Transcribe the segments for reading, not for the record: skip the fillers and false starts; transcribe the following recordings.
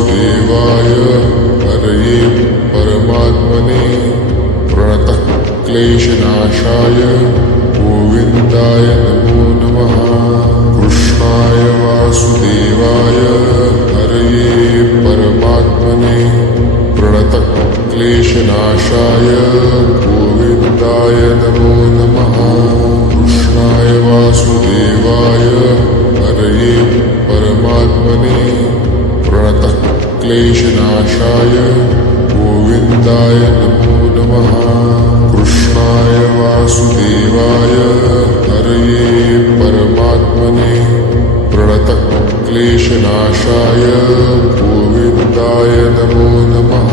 वासुदेवाय हरये परमात्मने प्रणतः क्लेशनाशाय गोविन्दाय नमो नमः। कृष्णाय वासुदेवाय हरये परमात्मने प्रणतः क्लेशनाशाय गोविन्दाय नमो नमः। कृष्णाय वासुदेवाय हरये परमात्मने प्रणतः क्लेशनाशाय गोविन्दाय नमो नमः। कृष्णाय वासुदेवाय हरये परमात्मने प्रणतः क्लेशनाशाय गोविन्दाय नमो नमः।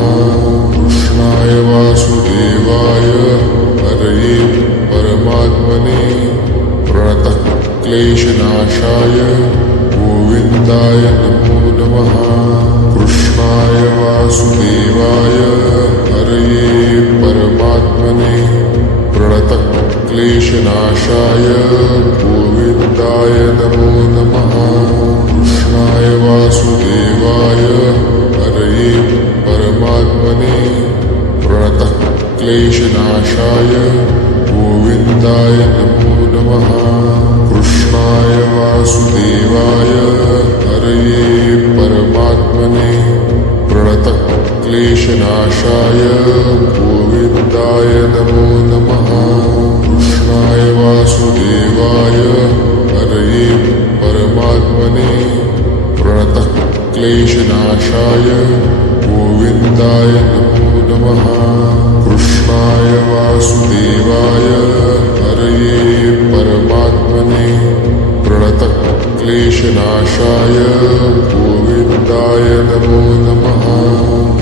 कृष्णाय वासुदेवाय हरये परमात्मने प्रणतः क्लेशनाशाय गोविन्दाय नमो नमः। कृष्णाय वासुदेवाय हरये परमात्मने प्रणतः क्लेशनाशाय गोविन्दाय नमो नमः। कृष्णाय वासुदेवाय हरये परमात्मने प्रणतः क्लेशनाशाय गोविन्दाय नमो नमः। कृष्णाय वासुदेवाय हरये परमात्मने प्रणतः क्लेशनाशाय गोविन्दाय नमो नमः। कृष्णाय वासुदेवाय हरये परमात्मने प्रणतः क्लेशनाशाय गोविन्दाय नमो नमः। कृष्णाय वासुदेवाय हरये परमात्मने प्रणतः क्लेशनाशाय गोविन्दाय नमो नमः।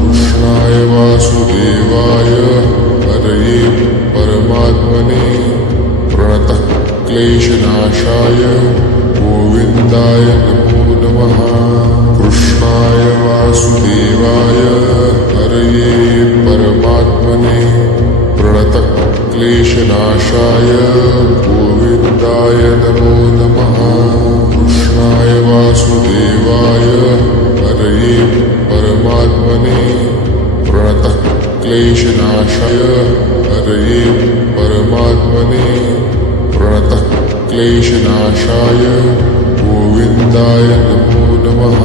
कृष्णाय वासुदेवाय हरये परमात्मने प्रणतः क्लेशनाशाय गोविन्दाय नमो नमः। कृष्णाय वासुदेवाय हरये परमात्मने प्रणतः क्लेशनाशाय गोविन्दाय नमो नमः। कृष्णाय वासुदेवाय हरये परमात्मने प्रणतः क्लेशनाशाय हरये परमात्मने प्रणतः क्लेशनाशाय गोविन्दाय नमो नमः।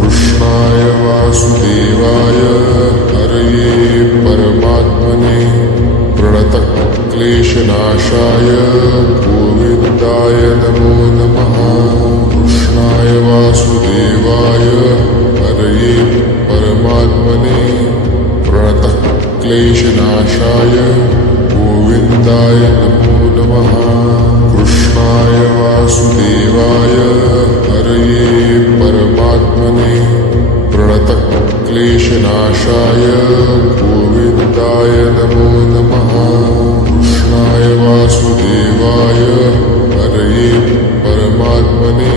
कृष्णाय वासुदेवाय हरये परमात्मने प्रणतः क्लेशनाशाय गोविन्दाय नमो नमः। कृष्णाय वासुदेवाय हरये परमात्मने प्रणतः क्लेशनाशाय गोविन्दाय नमो नमः। कृष्णाय वासुदेवाय हरये परमात्मने प्रणतः क्लेशनाशाय गोविन्दाय नमो नमः। कृष्णाय वासुदेवाय हरये परमात्मने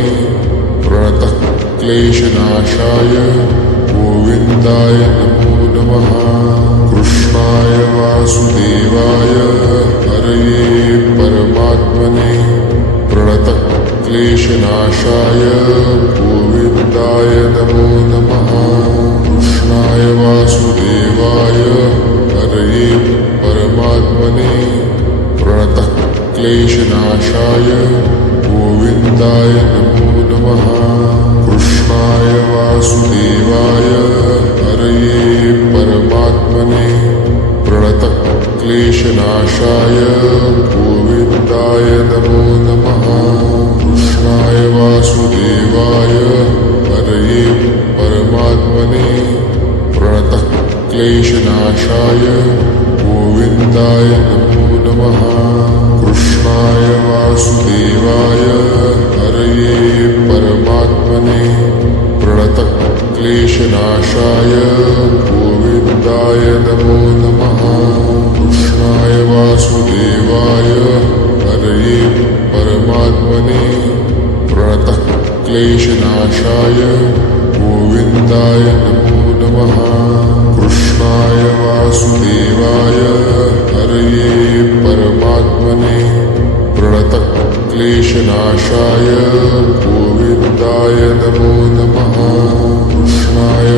प्रणतः क्लेशनाशाय गोविन्दाय नमो नमः। कृष्णाय वासुदेवाय हरये परमात्मने प्रणतः क्लेशनाशाय गोविन्दाय नमो नमः। कृष्णाय वासुदेवाय हरये परमात्मने प्रणतः क्लेशनाशाय गोविन्दाय नमो नमः। कृष्णाय वासुदेवाय हरये परमात्मने प्रणतः क्लेशनाशाय गोविन्दाय नमो नमः। कृष्णाय वासुदेवाय हरये परमात्मने प्रणतः क्लेशनाशाय गोविन्दाय नमो नमः। कृष्णाय वासुदेवाय हरये परमात्मने प्रणतः क्लेशनाशाय गोविन्दाय नमो नमः। कृष्णाय वासुदेवाय हरये परमात्मने प्रणतः क्लेशनाशाय गोविन्दाय नमो नमः। कृष्णाय वासुदेवाय हरये परमात्मने प्रणतः क्लेशनाशाय गोविन्दाय नमो नमः। कृष्णाय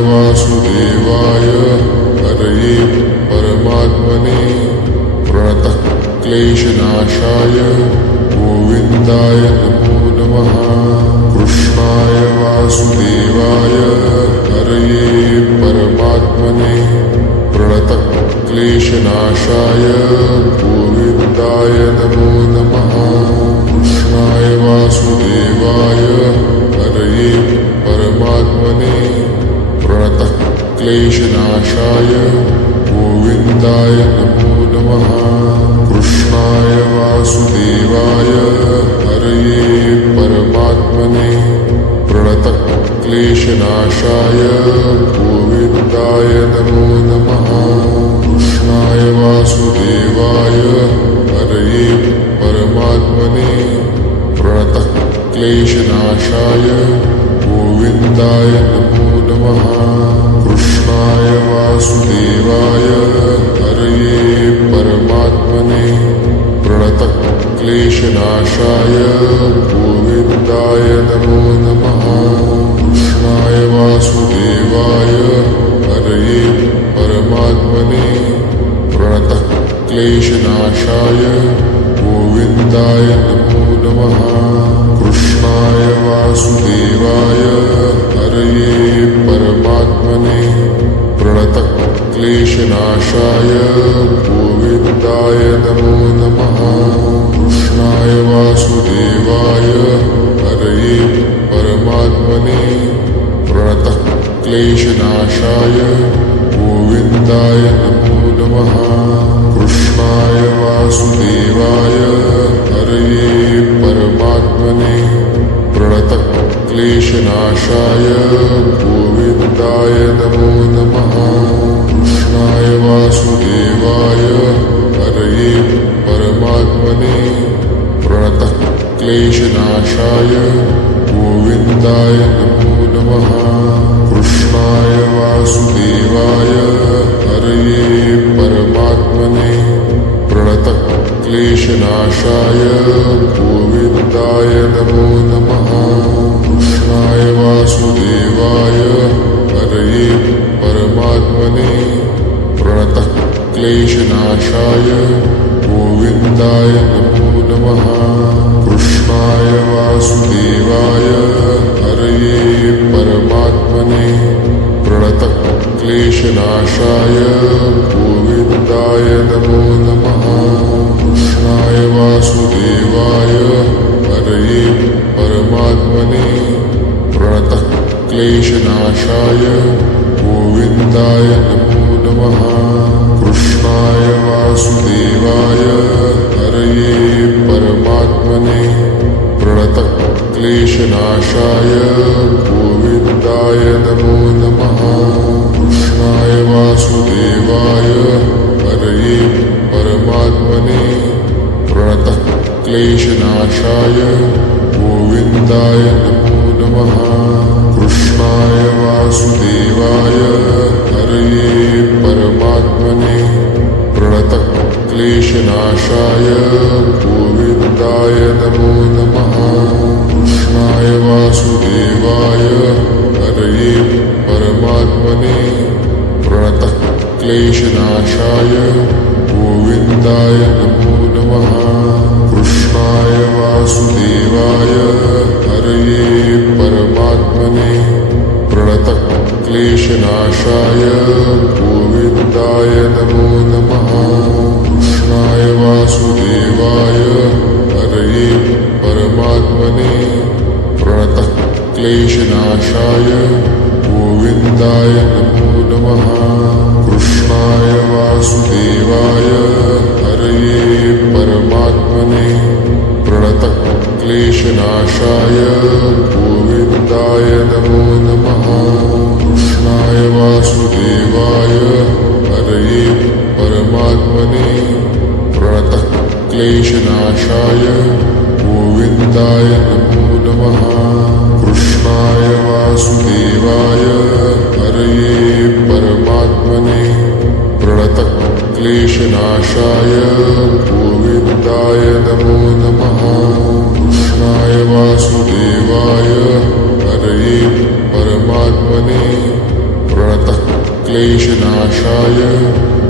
प्रणतक्लेशनाशाय गोविन्दाय नमो नमः कृष्णाय वासुदेवाय हरये परमात्मने प्रणतक्लेशनाशाय गोविन्दाय नमो नमः कृष्णाय वासुदेवाय हरये परमात्मने प्रणतक्लेशनाशाय गोविन्दाय नमो नमः कृष्णाय वासुदेवाय हरये परमात्मने प्रणतक्लेशनाशाय गोविन्दाय नमो नमः कृष्णाय वासुदेवाय हरये परमात्मने प्रणतक्लेशनाशाय गोविन्दाय नमो नमः कृष्णाय वासुदेवाय हरये परमात्मने प्रणतक्लेशनाशाय गोविन्दाय नमो नमः कृष्णाय वासुदेवाय हरये परमात्मने प्रणतक्लेशनाशाय गोविन्दाय नमो नमः कृष्णाय वासुदेवाय हरये परमात्मने प्रणतक्लेशनाशाय गोविन्दाय नमो नमः कृष्णाय वासुदेवाय हरये परमात्मने प्रणतक्लेशनाशाय गोविन्दाय नमो नमः कृष्णाय वासुदेवाय हरये परमात्मने प्रणतक्लेशनाशाय गोविन्दाय नमो नमः कृष्णाय वासुदेवाय हरये परमात्मने प्रणतक्लेशनाशाय गोविन्दाय नमो नमः कृष्णाय वासुदेवाय हरये परमात्मने प्रणतक्लेशनाशाय गोविन्दाय नमो नमः कृष्णाय वासुदेवाय हरये परमात्मने प्रणतक्लेशनाशाय गोविन्दाय नमो नमः कृष्णाय वासुदेवाय हरये परमात्मने प्रणतक्लेशनाशाय गोविन्दाय नमो नमः कृष्णाय वासुदेवाय हरये परमात्मने प्रणतक्लेशनाशाय गोविन्दाय नमो नमः कृष्णाय वासुदेवाय हरये परमात्मने प्रणतक्लेशनाशाय गोविन्दाय नमो नमः कृष्णाय वासुदेवाय हरये परमात्मने प्रणतक्लेशनाशाय गोविन्दाय नमो नमः कृष्णाय वासुदेवाय हरये परमात्मने प्रणतक्लेशनाशाय गोविन्दाय नमो नमः कृष्णाय वासुदेवाय हरये परमात्मने प्रणतक्लेशनाशाय गोविन्दाय नमो नमः कृष्णाय वासुदेवाय हरये परमात्मने प्रणतक्लेशनाशाय गोविन्दाय नमो नमः कृष्णाय वासुदेवाय हरये परमात्मने प्रणतक्लेशनाशाय गोविन्दाय नमो नमः कृष्णाय वासुदेवाय हरये परमात्मने प्रणतक्लेशनाशाय गोविन्दाय नमो नमः कृष्णाय वासुदेवाय हरये परमात्मने प्रणतक्लेशनाशाय गोविन्दाय नमो नमः कृष्णाय वासुदेवाय हरये परमात्मने प्रणतक्लेशनाशाय गोविन्दाय नमो नमः कृष्णाय वासुदेवाय हरये परमात्मने प्रणतक्लेशनाशाय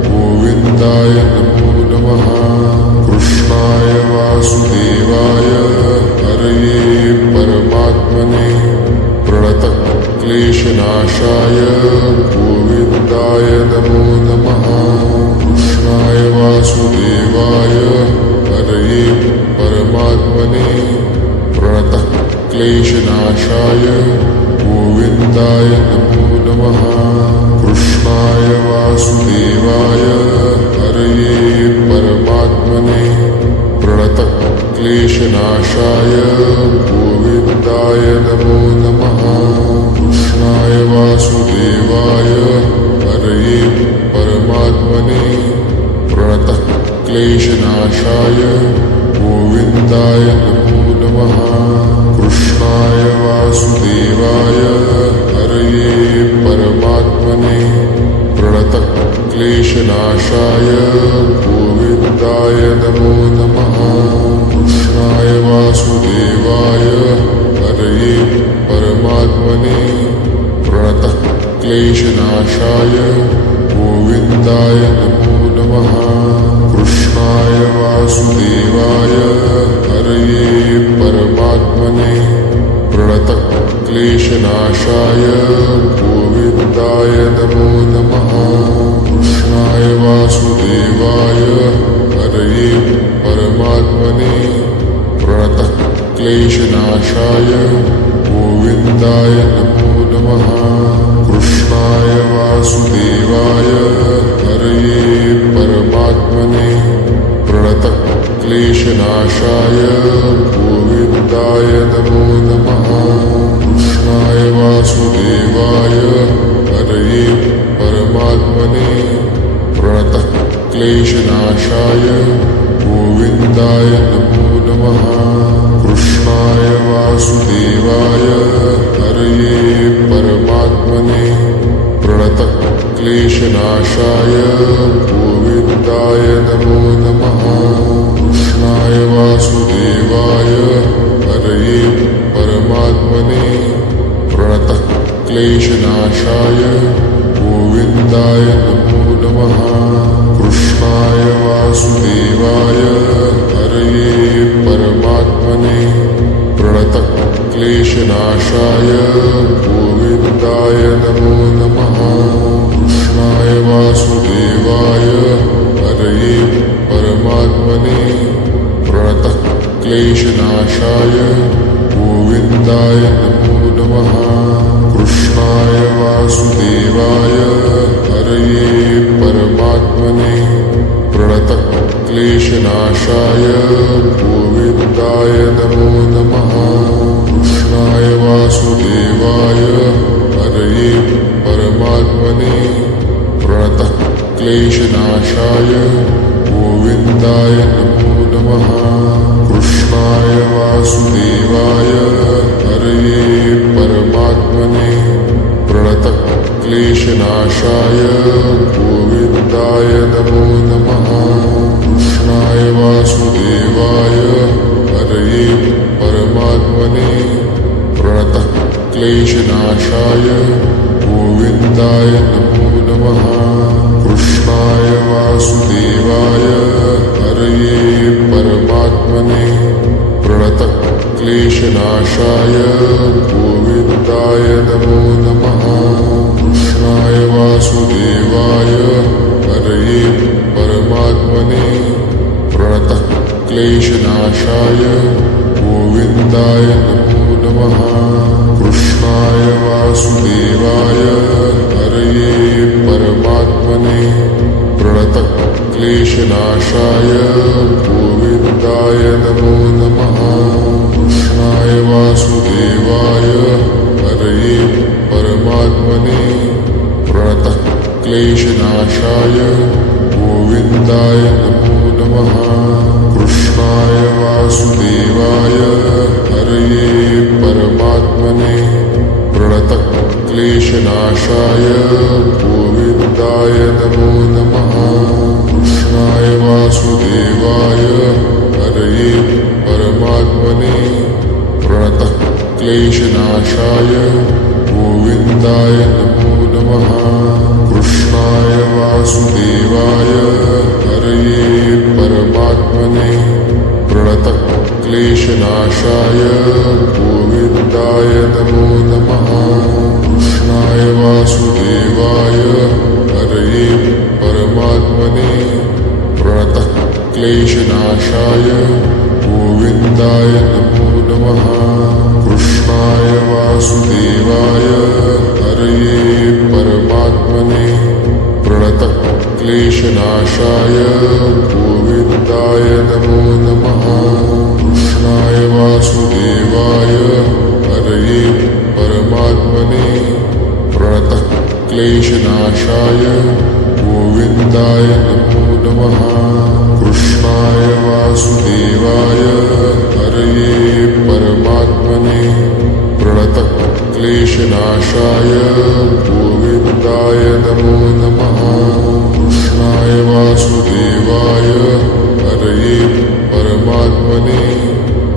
गोविन्दाय नमो नमः कृष्णाय वासुदेवाय हरये परमात्मने प्रणतक्लेशनाशाय गोविन्दाय नमो नमः कृष्णाय वासुदेवाय हरये परमात्मने प्रणतक्लेशनाशाय गोविन्दाय नमो नमः कृष्णाय वासुदेवाय हरये परमात्मने प्रणतक्लेशनाशाय गोविन्दाय नमो नमः कृष्णाय वासुदेवाय हरये परमात्मने प्रणतक्लेशनाशाय गोविन्दाय नमो नमः कृष्णाय वासुदेवाय हरये परमात्मने प्रणतक्लेशनाशाय गोविन्दाय नमो नमः कृष्णाय वासुदेवाय हरये परमात्मने प्रणतक्लेशनाशाय गोविन्दाय नमो नमः कृष्णाय वासुदेवाय हरये परमात्मने प्रणतक्लेशनाशाय गोविन्दाय नमो नमः कृष्णाय वासुदेवाय हरये परमात्मने प्रणतक्लेशनाशाय गोविन्दाय नमो नमः कृष्णाय वासुदेवाय हरये परमात्मने प्रणतक्लेशनाशाय गोविन्दाय नमो नमः कृष्णाय वासुदेवाय हरये परमात्मने प्रणतक्लेशनाशाय गोविन्दाय नमो नमः कृष्णाय वासुदेवाय हरये परमात्मने प्रणतक्लेशनाशाय गोविन्दाय नमो नमः कृष्णाय वासुदेवाय हरये परमात्मने प्रणतक्लेशनाशाय गोविन्दाय नमो नमः कृष्णाय वासुदेवाय हरये परमात्मने प्रणतक्लेशनाशाय गोविन्दाय नमो नमः कृष्णाय वासुदेवाय हरये परमात्मने प्रणतक्लेशनाशाय गोविन्दाय नमो नमः कृष्णाय वासुदेवाय हरये परमात्मने प्रणतक्लेशनाशाय गोविन्दाय नमो नमः कृष्णाय वासुदेवाय हरये परमात्मने प्रणतक्लेशनाशाय गोविन्दाय नमो नमः कृष्णाय वासुदेवाय हरये परमात्मने प्रणतक्लेशनाशाय गोविन्दाय नमो नमः कृष्णाय वासुदेवाय हरये परमात्मने प्रणतक्लेशनाशाय गोविन्दाय नमो नमः कृष्णाय वासुदेवाय हरये परमात्मने प्रणतक्लेशनाशाय गोविन्दाय नमो नमः कृष्णाय वासुदेवाय हरये परमात्मने प्रणतक्लेशनाशाय गोविन्दाय नमो नमः कृष्णाय वासुदेवाय हरये परमात्मने प्रणतक्लेशनाशाय गोविन्दाय नमो नमः कृष्णाय वासुदेवाय हरये परमात्मने प्रणतक्लेशनाशाय गोविन्दाय नमो नमः कृष्णाय वासुदेवाय हरये परमात्मने प्रणतक्लेशनाशाय गोविन्दाय नमो नमः कृष्णाय वासुदेवाय हरये परमात्मने प्रणतक्लेशनाशाय गोविन्दाय नमो नमः कृष्णाय वासुदेवाय हरये परमात्मने क्लेशनाशाय गोविन्दाय नमो नमः कृष्णाय वासुदेवाय हरये परमात्मने प्रणतः क्लेशनाशाय गोविन्दाय नमो नमः कृष्णाय वासुदेवाय हरये परमात्मने प्रणतः क्लेशनाशाय गोविन्दाय नमो नमः कृष्णाय वासुदेवाय हरये परमात्मने प्रणतः क्लेशनाशाय गोविन्दाय नमो नमः कृष्णाय वासुदेवाय हरये परमात्मने प्रणतः क्लेशनाशाय गोविन्दाय नमो नमः कृष्णाय वासुदेवाय हरये परमात्मने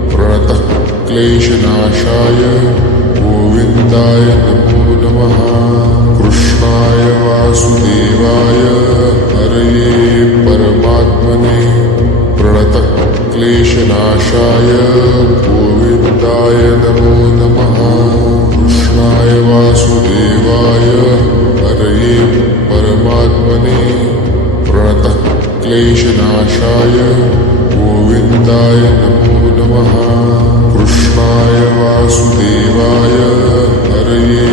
प्रणतः क्लेशनाशाय गोविन्दाय नमो नमः कृष्णाय वासुदेवाय हरये परमात्मने प्रणतः क्लेशनाशाय गोविन्दाय नमो नमः कृष्णाय वासुदेवाय हरये परमात्मने प्रणतः क्लेशनाशाय गोविन्दाय नमो नमः कृष्णाय वासुदेवाय हरये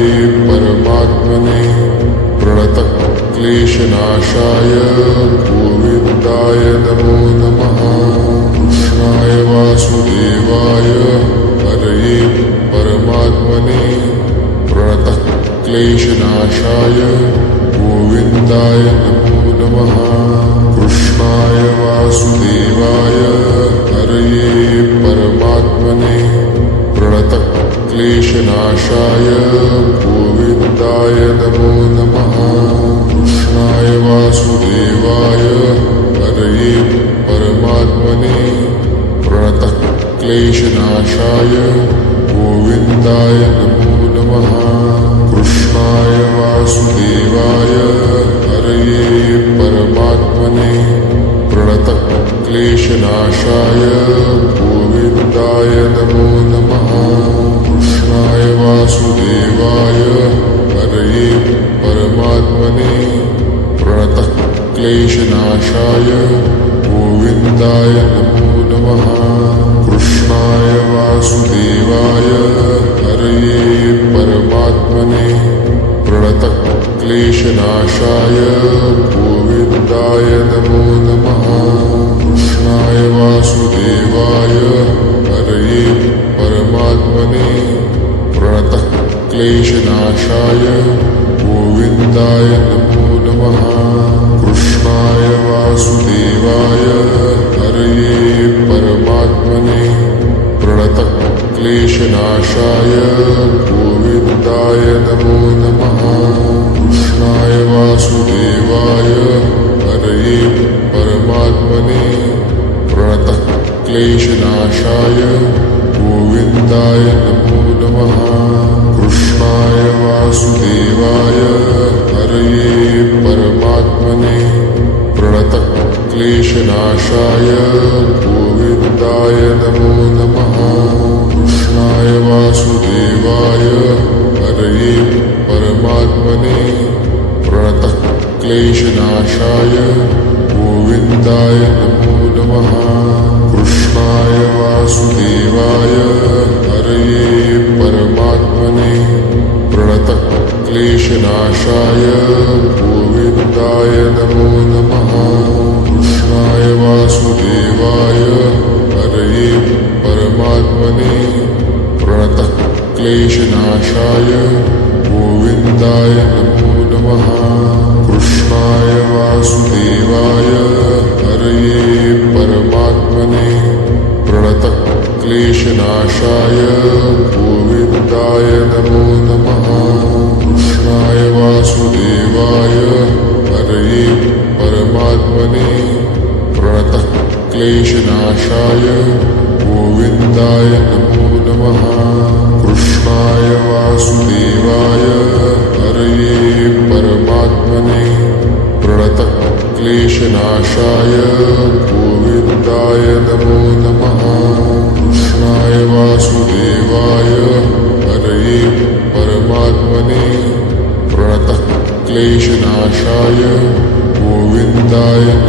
परमात्मने प्रणतः क्लेशनाशाय गोविन्दाय नमो नमः कृष्णाय वासुदेवाय हरये परमात्मने प्रणतः क्लेशनाशाय गोविन्दाय नमो नमः कृष्णाय वासुदेवाय हरये परमात्मने प्रणतः क्लेशनाशाय गोविन्दाय नमो नमः कृष्णाय वासुदेवाय हरये परमात्मने प्रणतः क्लेशनाशाय गोविन्दाय नमो नमः कृष्णाय वासुदेवाय हरये परमात्मने प्रणतः क्लेशनाशाय गोविन्दाय नमो नमः कृष्णाय वासुदेवाय हरये परमात्मने प्रणतः क्लेशनाशाय गोविन्दाय नमो नमः कृष्णाय वासुदेवाय हरये परमात्मने प्रणतः क्लेशनाशाय गोविन्दाय नमो नमः कृष्णाय वासुदेवाय हरये परमात्मने प्रणतः क्लेशनाशाय गोविन्दाय नमो नमः कृष्णाय वासुदेवाय हरये परमात्मने प्रणतः क्लेशनाशाय गोविन्दाय नमो नमः कृष्णाय वासुदेवाय हरये परमात्मने प्रणतः क्लेशनाशाय गोविन्दाय नमो नमः कृष्णाय वासुदेवाय हरये परमात्मने प्रणतः क्लेशनाशाय गोविन्दाय नमो नमः कृष्णाय वासुदेवाय हरये परमात्मने प्रणतः क्लेशनाशाय गोविन्दाय नमो नमः कृष्णाय वासुदेवाय हरये परमात्मने प्रणतः क्लेशनाशाय गोविन्दाय नमो नमः कृष्णाय वासुदेवाय हरये परमात्मने प्रणतः क्लेशनाशाय गोविन्दाय नमो नमः कृष्णाय वासुदेवाय हरये परमात्मने प्रणतः क्लेशनाशाय गोविन्दाय नमो नमः कृष्णाय वासुदेवाय हरये परमात्मने प्रणतः क्लेशनाशाय गोविन्दाय नमो नमः कृष्णाय वासुदेवाय हरये परमात्मने प्रणतः क्लेशनाशाय गोविन्दाय नमो नमः कृष्णाय वासुदेवाय हरये परमात्मने प्रणतः क्लेशनाशाय गोविन्दाय नमः।